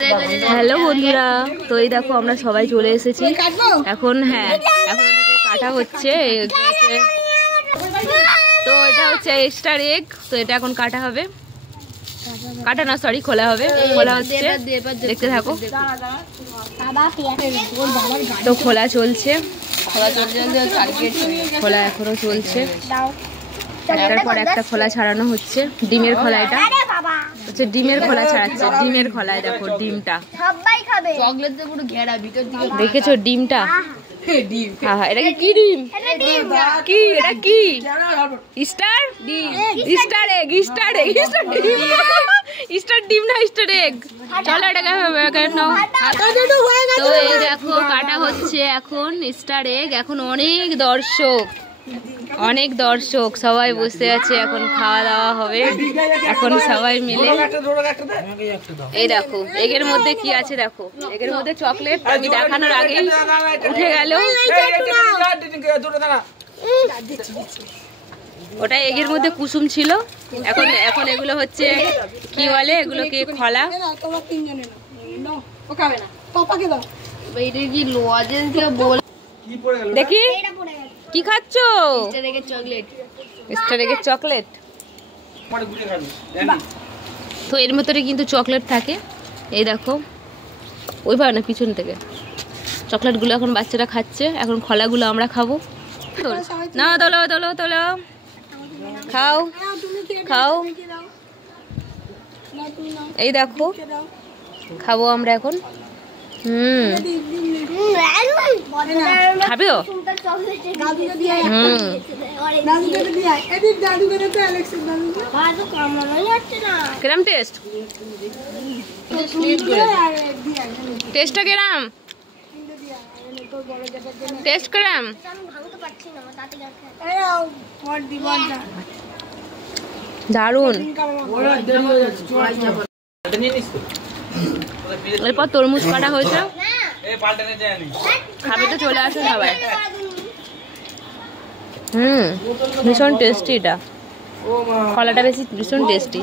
Hello বন্ধুরা, তো এই দেখো আমরা সবাই চলে এসেছি এখন। হ্যাঁ, এখন ওটাকে কাটা হচ্ছে। তো এটা হচ্ছে এক্সট্রা এগ, তো এটা এখন কাটা হবে। কাটা না, সরি, খোলা হবে। খোলা হচ্ছে, দেখতে থাকো। তো খোলা চলছে, খোলা এখনো চলছে। একটার পর একটা খোলা ছাড়ানো হচ্ছে। ডিমের খোলা, এটা হচ্ছে ডিমের খোলা ছাড়াচ্ছে। ডিমের খোলায় দেখো ডিমটা, দেখেছো ডিমটা? এটা কি ডিম? কি এটা? কি star? Star egg, star egg, star ডিম না, স্টার এগ। চলো এটাকে নাও। তো এই দেখো কাটা হচ্ছে এখন স্টার এগ। এখন অনেক দর্শক সবাই বসে আছে, এখন খাওয়া দাওয়া হবে এখন সবাই মিলে। এই দেখো এগের মধ্যে কি আছে, দেখো এগের মধ্যে চকলেট। আমি দেখানোর আগেই উঠে গেল। ওটা এগের মধ্যে কুসুম ছিল। এখন এগুলো হচ্ছে কি বলে, এগুলোকে খোলা। দেখি কি খাচ্ছ? স্টার এগের চকলেট। তো এর ভিতরে কিন্তু চকলেট থাকে। এই দেখো, ওইভাবে না, পিছন থেকে চকলেটগুলো এখন বাচ্চারা খাচ্ছে। এখন খোলাগুলো আমরা খাবো। না, তোলো তোলো তোলো, খাও খাও। এই দেখো খাবো আমরা এখন। খাবিও? কিরম টেস্ট? টেস্টটা কিরম? টেস্ট কিরম? দারুন। এরপর তরমুজ কাটা হয়েছে, খাবে তো চলে আসো সবাই। ভীষণ টেস্টি, এটা খোলাটা ভীষণ টেস্টি।